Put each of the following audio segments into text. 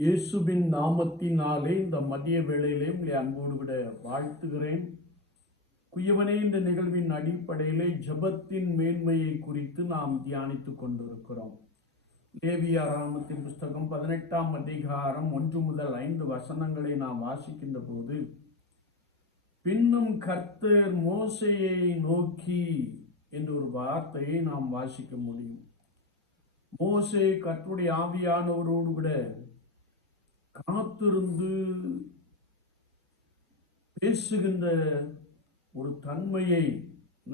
இயேசுவின் நாமத்தினாலே இந்த மதிய வேளையிலே உங்களை அன்போடு விட வாழ்த்துகிறேன். குயவனே இந்த நிகழ்வின் அடிப்படையிலே ஜெபத்தின் மேன்மையை குறித்து நாம் தியானித்துக் கொண்டிருக்கிறோம். லேவியாராமத்தின் புஸ்தகம் பதினெட்டாம் அதிகாரம் ஒன்று முதல் ஐந்து வசனங்களை நாம் வாசிக்கின்ற போது பின்னும் கர்த்தர் மோசையை நோக்கி என்ற ஒரு வார்த்தையை நாம் வாசிக்க முடியும். மோசே கர்த்தருடைய ஆவியானவரோடு கூட காத்திருந்து பேசுகின்ற ஒரு தன்மையை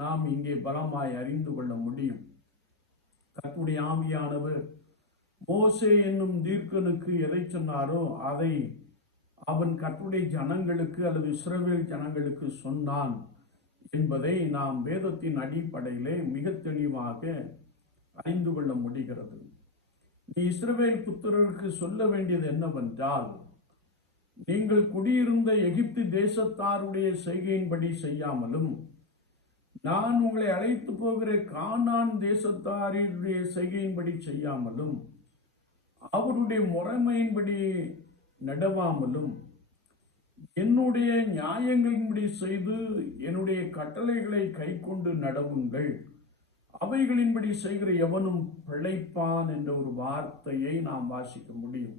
நாம் இங்கே பலமாய் அறிந்து கொள்ள முடியும். கர்த்தருடைய ஆவியானவர் மோசே என்னும் தீர்க்கனுக்கு எதை சொன்னாரோ அதை அவன் கற்புடைய ஜனங்களுக்கு அல்லது இஸ்ரவேல் ஜனங்களுக்கு சொன்னான் என்பதை நாம் வேதத்தின் அடிப்படையிலே மிக தெளிவாக அறிந்து கொள்ள முடிகிறது. நீ இஸ்ரவேல் புத்திரருக்கு சொல்ல வேண்டியது என்னவென்றால் நீங்கள் குடியிருந்த எகிப்து தேசத்தாருடைய செய்கையின்படி செய்யாமலும் நான் உங்களை அழைத்து போகிற கானான் தேசத்தாருடைய செய்கையின்படி செய்யாமலும் அவருடைய முறைமையின்படி நடவாமலும் என்னுடைய நியாயங்களின்படி செய்து என்னுடைய கட்டளைகளை கைக்கொண்டு நடவுங்கள். அவைகளின்படி செய்கிற எவனும் பிழைப்பான் என்ற ஒரு வார்த்தையை நாம் வாசிக்க முடியும்.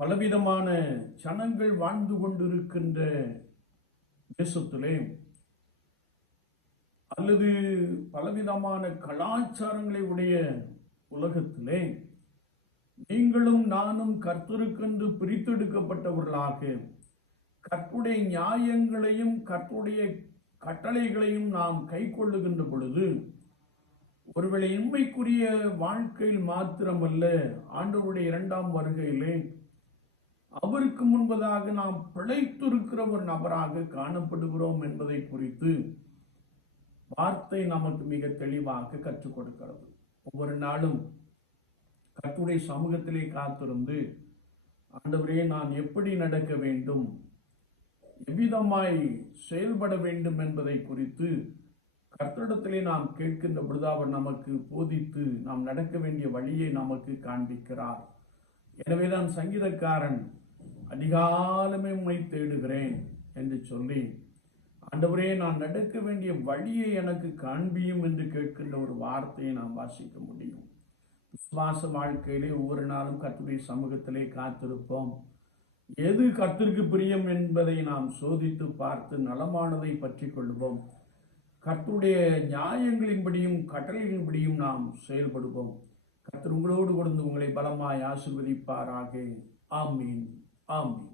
பலவிதமான ஜனங்கள் வாழ்ந்து கொண்டிருக்கின்ற தேசத்திலே அல்லது பலவிதமான கலாச்சாரங்களை உடைய உலகத்திலே நீங்களும் நானும் கர்த்தருக்கென்று பிரித்தெடுக்கப்பட்டவர்களாக கற்புடைய நியாயங்களையும் கற்புடைய கட்டளைகளையும் நாம் கை கொள்ளுகின்ற பொழுது ஒருவேளை இன்மைக்குரிய வாழ்க்கையில் மாத்திரமல்ல ஆண்டவருடைய இரண்டாம் வருகையிலே அவருக்கு முன்பதாக நாம் பிழைத்திருக்கிற ஒரு நபராக காணப்படுகிறோம் என்பதை குறித்து வார்த்தை நமக்கு மிக தெளிவாக கற்றுக் கொடுக்கிறது. ஒவ்வொரு நாளும் கத்துடைய சமூகத்திலே காத்திருந்து ஆண்டவரே நான் எப்படி நடக்க வேண்டும்? எவ்விதமாய் செயல்பட வேண்டும் என்பதை குறித்து கர்த்தரிடத்திலே நாம் கேட்கின்ற பொழுது அவர் நமக்கு போதித்து நாம் நடக்க வேண்டிய வழியை நமக்கு காண்பிக்கிறார். எனவே தான் சங்கீதக்காரன் அதிகாலமே உண்மை தேடுகிறேன் என்று சொல்லி ஆண்டவரே நான் நடக்க வேண்டிய வழியை எனக்கு காண்பியும் என்று கேட்கின்ற ஒரு வார்த்தையை நாம் வாசிக்க முடியும். விசுவாச வாழ்க்கையிலே ஒவ்வொரு நாளும் கத்துடைய சமூகத்திலே காத்திருப்போம். எது கர்த்தருக்கு பிரியம் என்பதை நாம் சோதித்து பார்த்து நலமானதை பற்றி கொள்வோம். கர்த்தருடைய நியாயங்களின்படியும் கட்டளைகளின்படியும் நாம் செயல்படுவோம். கர்த்தர் உங்களோடு கொடுத்து உங்களை பலமாய் ஆசிர்வதிப்பாராக. ஆமீன். ஆமீன்.